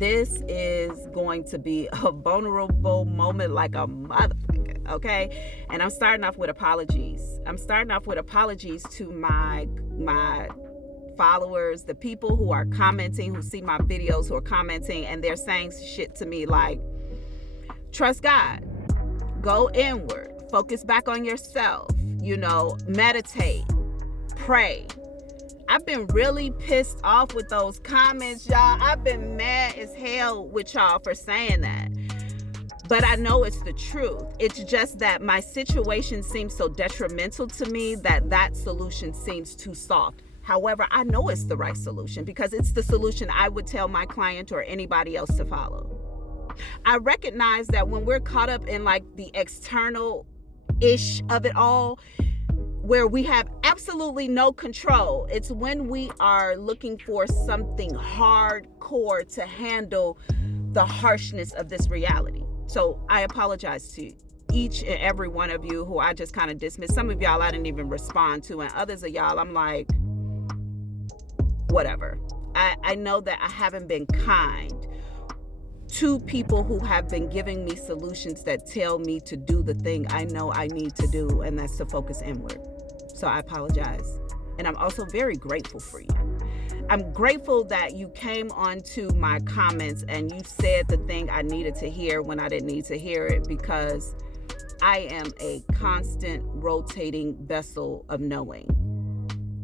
This is going to be a vulnerable moment like a motherfucker, okay? And I'm starting off with apologies. I'm starting off with apologies to my followers, the people who are commenting, who see my videos, who are commenting, and they're saying shit to me like, trust God, go inward, focus back on yourself, meditate, pray. I've been really pissed off with those comments, y'all. I've been mad as hell with y'all for saying that. But I know it's the truth. It's just that my situation seems so detrimental to me that solution seems too soft. However, I know it's the right solution because it's the solution I would tell my client or anybody else to follow. I recognize that when we're caught up in like the external-ish of it all, where we have absolutely no control, it's when we are looking for something hardcore to handle the harshness of this reality. So I apologize to each and every one of you who I just kind of dismissed. Some of y'all I didn't even respond to, and others of y'all I'm like, whatever. I know that I haven't been kind to people who have been giving me solutions that tell me to do the thing I know I need to do, and that's to focus inward. So I apologize. And I'm also very grateful for you. I'm grateful that you came onto my comments and you said the thing I needed to hear when I didn't need to hear it, because I am a constant rotating vessel of knowing.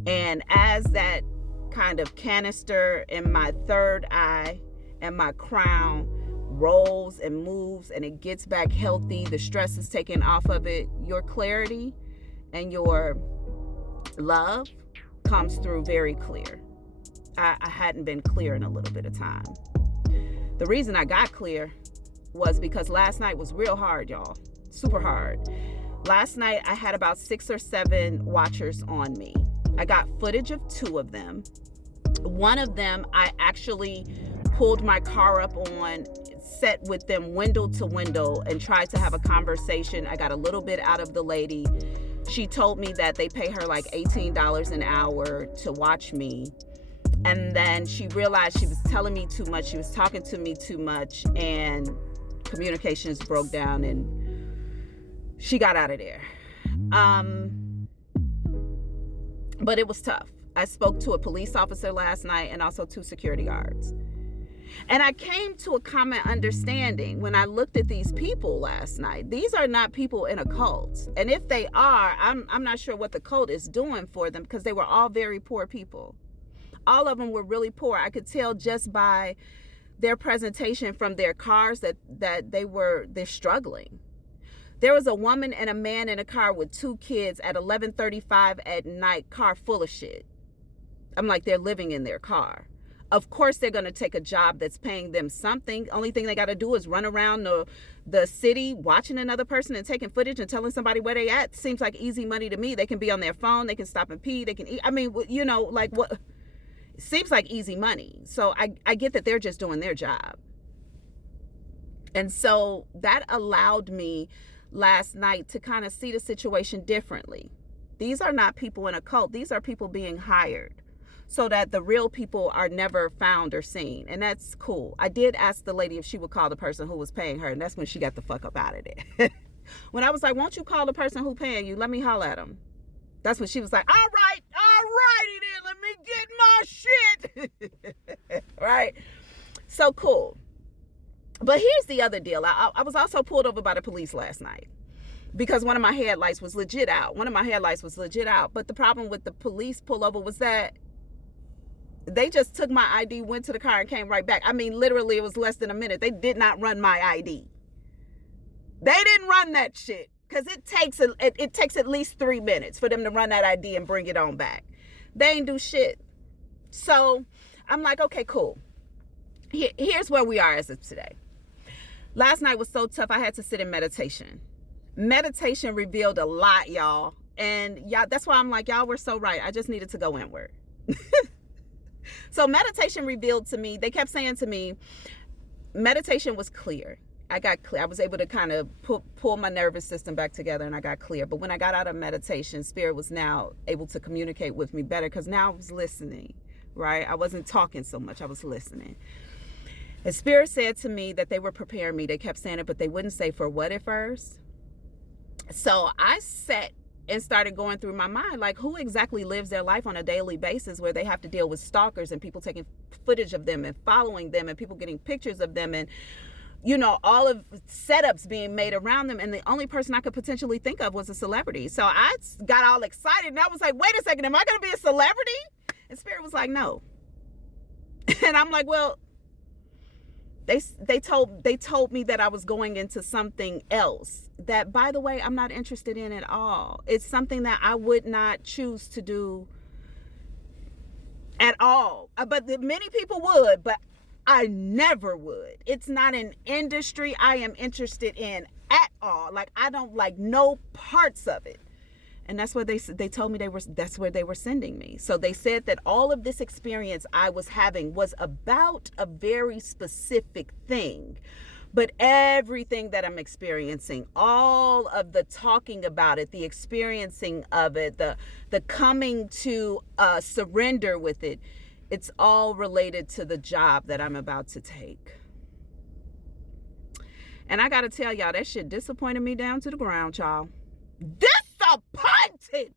And as that kind of canister in my third eye and my crown rolls and moves and it gets back healthy, the stress is taken off of it, your clarity and your love comes through very clear. I hadn't been clear in a little bit of time. The reason I got clear was because last night was real hard, y'all. Super hard. Last night I had about 6 or 7 watchers on me. I got footage of 2 of them. One of them I actually pulled my car up on, sat with them window to window and tried to have a conversation. I got a little bit out of the lady. She told me that they pay her like $18 an hour to watch me. And then she realized she was telling me too much. She was talking to me too much, and communications broke down and she got out of there. But it was tough. I spoke to a police officer last night and also 2 security guards. And I came to a common understanding when I looked at these people last night. These are not people in a cult. And if they are, I'm not sure what the cult is doing for them, because they were all very poor people. All of them were really poor. I could tell just by their presentation from their cars that they're struggling. There was a woman and a man in a car with 2 kids at 11:35 at night, car full of shit. I'm like, they're living in their car. Of course, they're going to take a job that's paying them something. Only thing they got to do is run around the city watching another person and taking footage and telling somebody where they at. Seems like easy money to me. They can be on their phone. They can stop and pee. They can eat. I mean, like what? It seems like easy money. So I get that they're just doing their job. And so that allowed me last night to kind of see the situation differently. These are not people in a cult. These are people being hired so that the real people are never found or seen. And that's cool. I did ask the lady if she would call the person who was paying her, and that's when she got the fuck up out of there. When I was like, won't you call the person who paying you? Let me holler at him. That's when she was like, all righty then, let me get my shit. Right? So cool. But here's the other deal. I was also pulled over by the police last night because one of my headlights was legit out. But the problem with the police pullover was that they just took my ID, went to the car, and came right back. I mean, literally, it was less than a minute. They did not run my ID. They didn't run that shit, because it takes at least 3 minutes for them to run that ID and bring it on back. They ain't do shit. So I'm like, okay, cool. Here's where we are as of today. Last night was so tough, I had to sit in meditation. Meditation revealed a lot, y'all. And y'all, that's why I'm like, y'all were so right. I just needed to go inward. So meditation revealed to me, they kept saying to me, meditation was clear. I got clear. I was able to kind of pull my nervous system back together, and I got clear. But when I got out of meditation, Spirit was now able to communicate with me better, because now I was listening, right? I wasn't talking so much. I was listening. The Spirit said to me that they were preparing me. They kept saying it, but they wouldn't say for what at first. So I sat and started going through my mind, like, who exactly lives their life on a daily basis where they have to deal with stalkers and people taking footage of them and following them and people getting pictures of them and, you know, all of setups being made around them. And the only person I could potentially think of was a celebrity. So I got all excited and I was like, wait a second, am I going to be a celebrity? And Spirit was like, no. And I'm like, well, they told me that I was going into something else that, by the way, I'm not interested in at all. It's something that I would not choose to do at all. But many people would, but I never would. It's not an industry I am interested in at all. Like, I don't like no parts of it. And that's what they told me that's where they were sending me. So they said that all of this experience I was having was about a very specific thing. But everything that I'm experiencing, all of the talking about it, the experiencing of it, the coming to surrender with it, it's all related to the job that I'm about to take. And I got to tell y'all, that shit disappointed me down to the ground, y'all. Disappointed.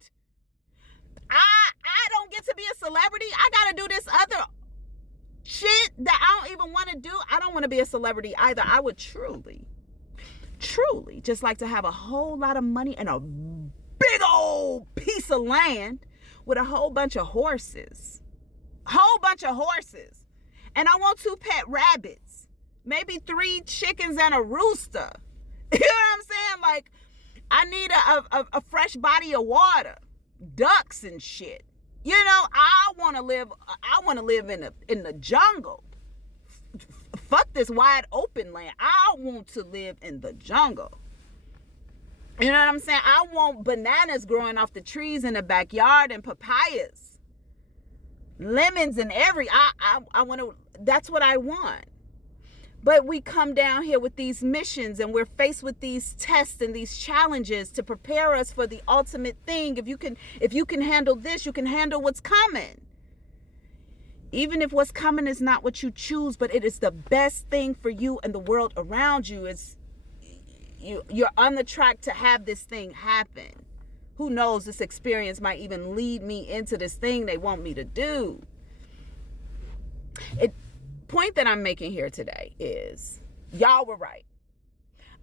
I don't get to be a celebrity. I got to do this other shit that I don't even want to do. I don't want to be a celebrity either. I would truly just like to have a whole lot of money and a big old piece of land with a whole bunch of horses. And I want 2 pet rabbits, maybe 3 chickens and a rooster. You know what I'm saying? Like, I need a fresh body of water, ducks and shit. You know, I want to live in the jungle. Fuck this wide open land. I want to live in the jungle. You know what I'm saying? I want bananas growing off the trees in the backyard and papayas, lemons and I want to, that's what I want. But we come down here with these missions and we're faced with these tests and these challenges to prepare us for the ultimate thing. If you can handle this, you can handle what's coming. Even if what's coming is not what you choose, but it is the best thing for you and the world around you. You're on the track to have this thing happen. Who knows, this experience might even lead me into this thing they want me to do. Point that I'm making here today is, y'all were right.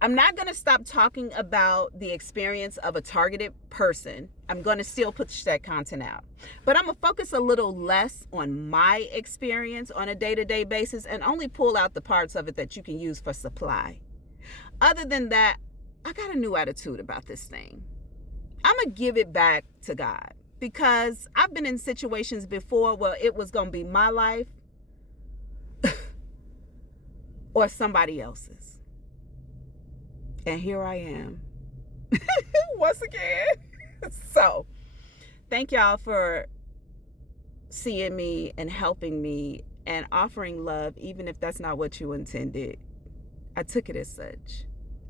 I'm not going to stop talking about the experience of a targeted person. I'm going to still push that content out. But I'm going to focus a little less on my experience on a day-to-day basis and only pull out the parts of it that you can use for supply. Other than that, I got a new attitude about this thing. I'm going to give it back to God, because I've been in situations before where it was going to be my life or somebody else's. And here I am once again. So thank y'all for seeing me and helping me and offering love, even if that's not what you intended. I took it as such.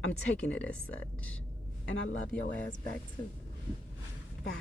I'm taking it as such. And I love your ass back too. Bye.